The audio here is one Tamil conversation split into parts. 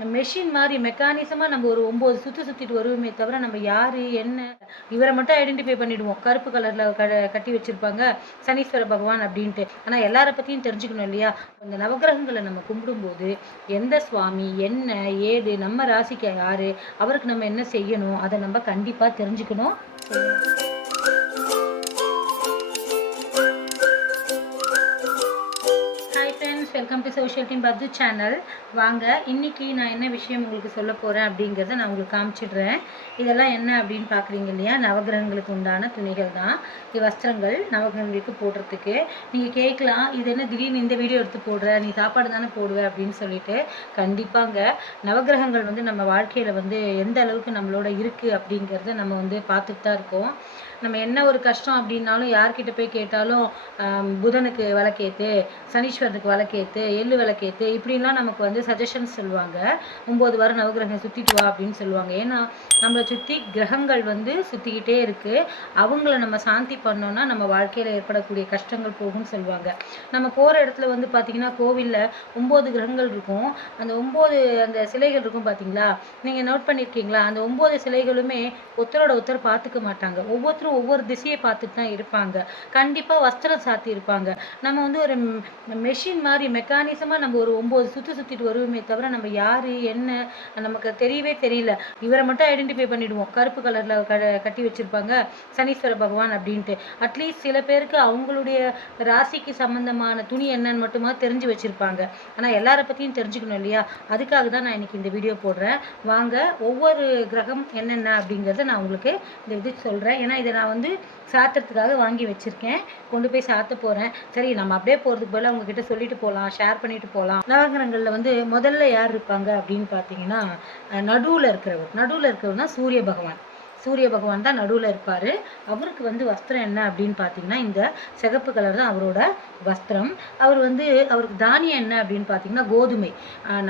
மெஷின் மாதிரி மெக்கானிசமாக நம்ம ஒரு ஒம்பது சுற்றி சுற்றிட்டு வருவோமே தவிர நம்ம யார் என்ன இவரை மட்டும் ஐடென்டிஃபை பண்ணிடுவோம். கருப்பு கலரில் க கட்டி வச்சுருப்பாங்க. சனீஸ்வர பகவான் அப்படின்ட்டு. ஆனால் எல்லாரை பற்றியும் தெரிஞ்சுக்கணும் இல்லையா? அந்த நவகிரகங்களை நம்ம கும்பிடும்போது எந்த சுவாமி என்ன ஏது நம்ம ராசிக்கு யார் அவருக்கு நம்ம என்ன செய்யணும் அதை நம்ம கண்டிப்பாக தெரிஞ்சுக்கணும். வெல்கம் டு சோஷியல் டீம் பத்து சேனல் வாங்க இன்னைக்கு நான் என்ன விஷயம் உங்களுக்கு சொல்ல போகிறேன் அப்படிங்கிறத நான் உங்களுக்கு காமிச்சிடுறேன். இதெல்லாம் என்ன அப்படின்னு பார்க்குறீங்க இல்லையா? நவகிரகங்களுக்கு உண்டான துணிகள் தான். இது வஸ்திரங்கள் நவகிரகங்களுக்கு போடுறதுக்கு. நீங்கள் கேட்கலாம் இது என்ன திடீர்னு இந்த வீடியோ எடுத்து போடுற நீ சாப்பாடு தானே போடுவ அப்படின்னு சொல்லிட்டு கண்டிப்பாங்க. நவகிரகங்கள் வந்து நம்ம வாழ்க்கையில் வந்து எந்த அளவுக்கு நம்மளோட இருக்குது அப்படிங்கிறத நம்ம வந்து பார்த்துட்டு தான் இருக்கோம். நம்ம என்ன ஒரு கஷ்டம் அப்படின்னாலும் யார்கிட்ட போய் கேட்டாலும் புதனுக்கு விளக்கேற்று சனீஸ்வரனுக்கு விளக்கேற்று எள்ளு விளக்கேற்று இப்படின்லாம் நமக்கு வந்து சஜஷன்ஸ் சொல்லுவாங்க. ஒம்பது வாரம் நவகிரகம் சுற்றிட்டு வா அப்படின்னு சொல்லுவாங்க. ஏன்னா நம்மளை சுற்றி கிரகங்கள் வந்து சுற்றிக்கிட்டே இருக்குது அவங்கள நம்ம சாந்தி பண்ணோன்னா நம்ம வாழ்க்கையில் ஏற்படக்கூடிய கஷ்டங்கள் போகும்னு சொல்லுவாங்க. நம்ம போகிற இடத்துல வந்து பார்த்திங்கன்னா கோவிலில் ஒம்பது கிரகங்கள் இருக்கும். அந்த ஒம்பது அந்த சிலைகள் இருக்கும் பார்த்தீங்களா நீங்கள் நோட் பண்ணியிருக்கீங்களா அந்த ஒம்பது சிலைகளுமே ஒருத்தரோட ஒருத்தர் பார்த்துக்க மாட்டாங்க. ஒவ்வொருத்தரும் ஒவ்வொரு திசையை பார்த்துட்டு தான் இருப்பாங்க. கண்டிப்பாக வஸ்திரம் சாத்தி இருப்பாங்க நம்ம வந்து ஒரு மெஷின் மாதிரி மெக்கானிசமாக நம்ம ஒரு ஒம்பது சுற்றி சுற்றிட்டு வருவோமே தவிர நம்ம யார் என்ன நமக்கு தெரியவே தெரியல. இவரை மட்டும் ஐடென்டிஃபை பண்ணிடுவோம். கருப்பு கலரில் க கட்டி வச்சுருப்பாங்க. சனீஸ்வர பகவான் அப்படின்ட்டு. அட்லீஸ்ட் சில பேருக்கு அவங்களுடைய ராசிக்கு சம்மந்தமான துணி என்னன்னு மட்டுமா தெரிஞ்சு வச்சுருப்பாங்க. ஆனால் எல்லாரை பற்றியும் தெரிஞ்சுக்கணும் இல்லையா? அதுக்காக தான் நான் இன்னைக்கு இந்த வீடியோ போடுறேன். வாங்க ஒவ்வொரு கிரகம் என்னென்ன அப்படிங்கிறத நான் உங்களுக்கு இந்த இது சொல்கிறேன் ஏன்னா இதை நான் நான் வந்து சாத்துறதுக்காக வாங்கி வச்சுருக்கேன். கொண்டு போய் சாத்த போகிறேன் சரி நம்ம அப்படியே போகிறதுக்கு பதிலாக உங்ககிட்ட சொல்லிட்டு போகலாம் ஷேர் பண்ணிட்டு போகலாம் நவகிரகங்களில் வந்து முதல்ல யார் இருப்பாங்க அப்படின்னு பார்த்தீங்கன்னா நடுவில் இருக்கிறவர். நடுவில் இருக்கிறவர் தான் சூரிய பகவான். சூரிய பகவான் தான் நடுவில் இருப்பார். அவருக்கு வந்து வஸ்திரம் என்ன அப்படின்னு பார்த்தீங்கன்னா இந்த சிகப்பு கலர் தான் அவரோட வஸ்திரம். அவர் வந்து அவருக்கு தானியம் என்ன அப்படின்னு பார்த்தீங்கன்னா கோதுமை.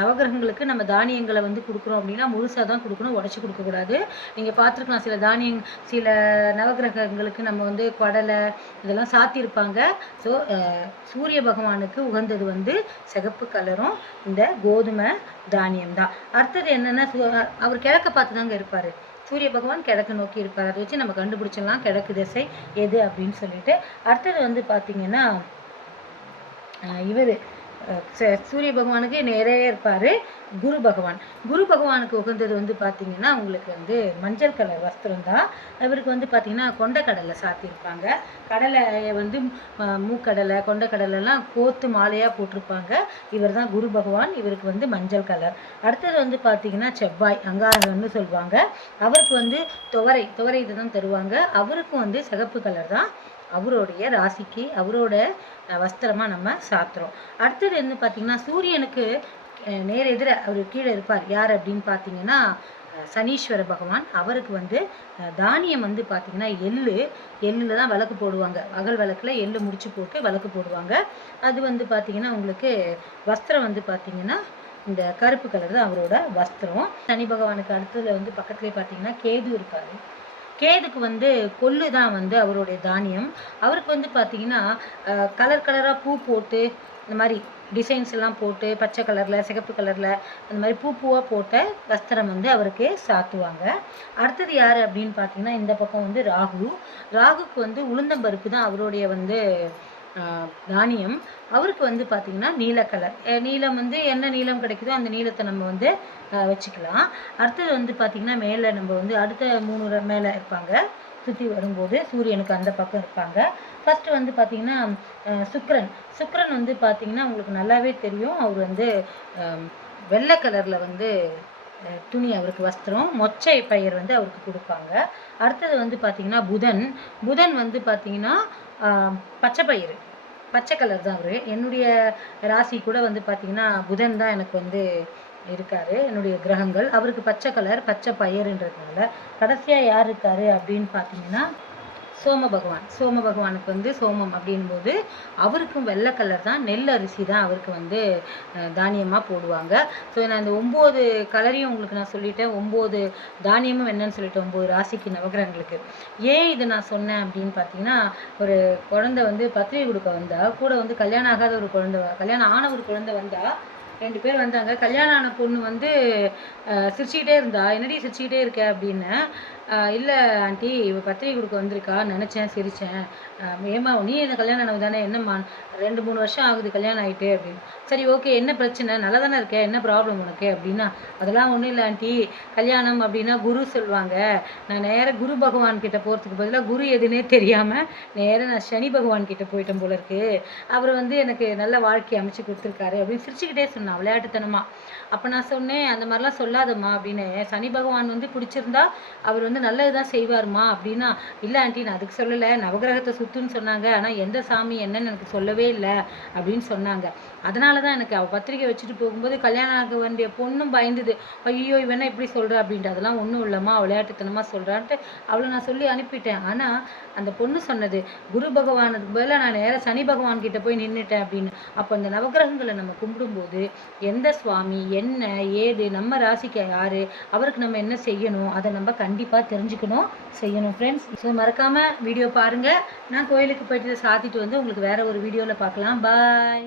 நவகிரகங்களுக்கு நம்ம தானியங்களை வந்து கொடுக்குறோம் அப்படின்னா முழுசாக தான் கொடுக்கணும் உடச்சி கொடுக்கக்கூடாது நீங்கள் பார்த்துருக்கலாம் சில தானியங் சில நவகிரகங்களுக்கு நம்ம வந்து கடலை இதெல்லாம் சாத்தியிருப்பாங்க. ஸோ சூரிய பகவானுக்கு உகந்தது வந்து சிகப்பு கலரும் இந்த கோதுமை தானியம் தான். அடுத்தது என்னென்னா அவர் கிழக்க பார்த்து தாங்க இருப்பார். சூரிய பகவான் கிழக்கு நோக்கி இருப்பார் அதை வச்சு நம்ம கண்டுபிடிச்சிடலாம். கிழக்கு திசை எது அப்படின்னு சொல்லிட்டு. அடுத்தது வந்து பார்த்தீங்கன்னா இவர். சூரிய பகவானுக்கு நிறைய இருப்பார் குரு பகவான். குரு பகவானுக்கு உகந்தது வந்து பார்த்தீங்கன்னா உங்களுக்கு வந்து மஞ்சள் கலர் வஸ்திரம் தான். இவருக்கு வந்து பார்த்தீங்கன்னா கொண்டக்கடலை சாத்தியிருப்பாங்க. கடலையை வந்து மூக்கடலை கொண்டக்கடலைலாம் கோத்து மாலையாக போட்டிருப்பாங்க. இவர் தான் குரு பகவான். இவருக்கு வந்து மஞ்சள் கலர். அடுத்தது வந்து பார்த்தீங்கன்னா செவ்வாய் அங்காரகம்னு சொல்லுவாங்க. அவருக்கு வந்து துவரை துவரை இதுதான் தருவாங்க. அவருக்கும் வந்து சிகப்பு கலர் தான். அவருடைய ராசிக்கு அவரோட வஸ்திரமாக நம்ம சாத்துறோம். அடுத்தது வந்து பார்த்தீங்கன்னா சூரியனுக்கு நேர் எதிர அவர் கீழே இருப்பார். யார் அப்படின்னு பார்த்தீங்கன்னா சனீஸ்வர பகவான். அவருக்கு வந்து தானியம் வந்து பார்த்தீங்கன்னா எள்ளு. எள்ளில் தான் விளக்கு போடுவாங்க. அகல் விளக்கில் எள்ளு முடிச்சு போட்டு விளக்கு போடுவாங்க. அது வந்து பார்த்தீங்கன்னா உங்களுக்கு வஸ்திரம் வந்து பார்த்தீங்கன்னா இந்த கருப்பு கலர் தான் அவரோட வஸ்திரம். சனி பகவானுக்கு அடுத்ததில் வந்து பக்கத்துலேயே பார்த்தீங்கன்னா கேது இருப்பார். கேதுக்கு வந்து கொள்ளு தான் வந்து அவருடைய தானியம். அவருக்கு வந்து பார்த்தீங்கன்னா கலர் கலராக பூ போட்டு இந்த மாதிரி டிசைன்ஸ் எல்லாம் போட்டு பச்சை கலரில் சிகப்பு கலரில் அந்த மாதிரி பூ பூவாக போட்ட வஸ்திரம் வந்து அவருக்கு சாத்துவாங்க. அடுத்தது யார் அப்படின்னு பார்த்தீங்கன்னா இந்த பக்கம் வந்து ராகு. ராகுக்கு வந்து உளுந்தம்பருப்பு தான் அவருடைய வந்து தானியம். அவருக்கு வந்து பார்த்தீங்கன்னா நீல கலர். நீளம் நீலம் வந்து என்ன நீளம் கிடைக்குதோ அந்த நீளத்தை நம்ம வந்து வச்சுக்கலாம். அடுத்தது வந்து பார்த்தீங்கன்னா மேலே நம்ம வந்து அடுத்த மூணு மேலே இருப்பாங்க. சுற்றி வரும்போது சூரியனுக்கு அந்த பக்கம் இருப்பாங்க. ஃபஸ்ட்டு வந்து பார்த்தீங்கன்னா சுக்ரன் சுக்ரன் வந்து பார்த்தீங்கன்னா உங்களுக்கு நல்லாவே தெரியும். அவர் வந்து வெள்ளை கலரில் வந்து துணி அவருக்கு வஸ்திரம். மொச்சை பயிர் வந்து அவருக்கு கொடுப்பாங்க. அடுத்தது வந்து பார்த்தீங்கன்னா புதன். புதன் வந்து பார்த்தீங்கன்னா பச்சை பயிறு. பச்சை கலர் தான் அவரு. என்னுடைய ராசி கூட வந்து பார்த்தீங்கன்னா புதன் தான் எனக்கு வந்து இருக்காரு. என்னுடைய கிரகங்கள். அவருக்கு பச்சை கலர் பச்சை பயிர்ன்றதுனால கடைசியாக யார் இருக்காரு அப்படின்னு பார்த்தீங்கன்னா சோம பகவான் சோம பகவானுக்கு வந்து சோமம் அப்படின்போது அவருக்கும் வெள்ளை கலர் தான் நெல் அரிசி தான் அவருக்கு வந்து தானியமாக போடுவாங்க. ஸோ நான் இந்த ஒம்பது கலரையும் உங்களுக்கு நான் சொல்லிட்டேன். ஒம்பது தானியமும் என்னன்னு சொல்லிட்டேன். ஒம்பது ராசிக்கு நவகிரகங்களுக்கு. ஏன் இது நான் சொன்னேன் அப்படின்னு பார்த்தீங்கன்னா ஒரு குழந்தை வந்து பத்திரிகை கொடுக்க வந்தால் கூட வந்து கல்யாணம் ஆகாத ஒரு குழந்தை கல்யாணம் ஆன ஒரு குழந்தை வந்தால் ரெண்டு பேர் வந்தாங்க. கல்யாணம் ஆன பொண்ணு வந்து சிரிச்சுக்கிட்டே இருந்தா என்னடி சிரிச்சுக்கிட்டே இருக்க அப்படின்னு இல்லை ஆண்டி இவ பத்திரிக்கை கொடுக்க வந்திருக்கா நினச்சேன் சிரித்தேன் ஏமா நீ என்ன கல்யாணம் ஆனவு தானே என்னம்மா ரெண்டு மூணு வருஷம் ஆகுது கல்யாணம் ஆகிட்டு அப்படின்னு. சரி ஓகே என்ன பிரச்சனை? நல்லா தானே இருக்க என்ன ப்ராப்ளம் உனக்கு? அப்படின்னா அதெல்லாம் ஒன்றும் இல்லை ஆண்டி. கல்யாணம் அப்படின்னா குரு சொல்லுவாங்க. நான் நேராக குரு பகவான் கிட்ட போகிறதுக்கு பதிலாக குரு எதுனே தெரியாமல் நேராக நான் சனி பகவான் கிட்ட போயிட்டேன் போல இருக்கு. அவர் வந்து எனக்கு நல்ல வாழ்க்கை அமைச்சு கொடுத்துருக்காரு அப்படின்னு சிரிச்சுக்கிட்டே சொன்னான் விளையாட்டுத்தனமா. அப்போ நான் சொன்னேன் அந்த மாதிரிலாம் சொல்லாதம்மா அப்படின்னு. சனி பகவான் வந்து பிடிச்சிருந்தா அவர் வந்து நல்லது தான் செய்வாருமா அப்படின்னா இல்லை ஆண்டி நான் அதுக்கு சொல்லலை. நவகிரகத்தை சுத்துன்னு சொன்னாங்க. ஆனால் எந்த சாமி என்னன்னு எனக்கு சொல்லவே இல்லை. அப்படின்னு சொன்னாங்க. அதனால தான் எனக்கு அவள் பத்திரிக்கை வச்சுட்டு போகும்போது கல்யாணம் ஆக வேண்டிய பொண்ணும் பயந்துது. ஐயோ இவனா இப்படி சொல்கிறா அப்படின்ட்டு. அதெல்லாம் ஒன்றும் இல்லைம்மா. விளையாட்டுத்தனமாக சொல்கிறான்ட்டு அவளை நான் சொல்லி அனுப்பிட்டேன். ஆனால் அந்த பொண்ணு சொன்னது குரு பகவானுக்கு பதிலாக நான் நேராக சனி பகவான் கிட்ட போய் நின்றுட்டேன் அப்படின்னு. அப்போ இந்த நவகிரகங்களை நம்ம கும்பிடும்போது எந்த சுவாமி என்ன ஏது நம்ம ராசிக்கு யாரு அவருக்கு நம்ம என்ன செய்யணும் அதை நம்ம கண்டிப்பாக தெரிஞ்சுக்கணும் செய்யணும் ஃப்ரெண்ட்ஸ் ஸோ மறக்காமல் வீடியோ பாருங்கள் நான் கோயிலுக்கு போயிட்டு சாத்திட்டு வந்து உங்களுக்கு வேற ஒரு வீடியோவில் பார்க்கலாம். பாய்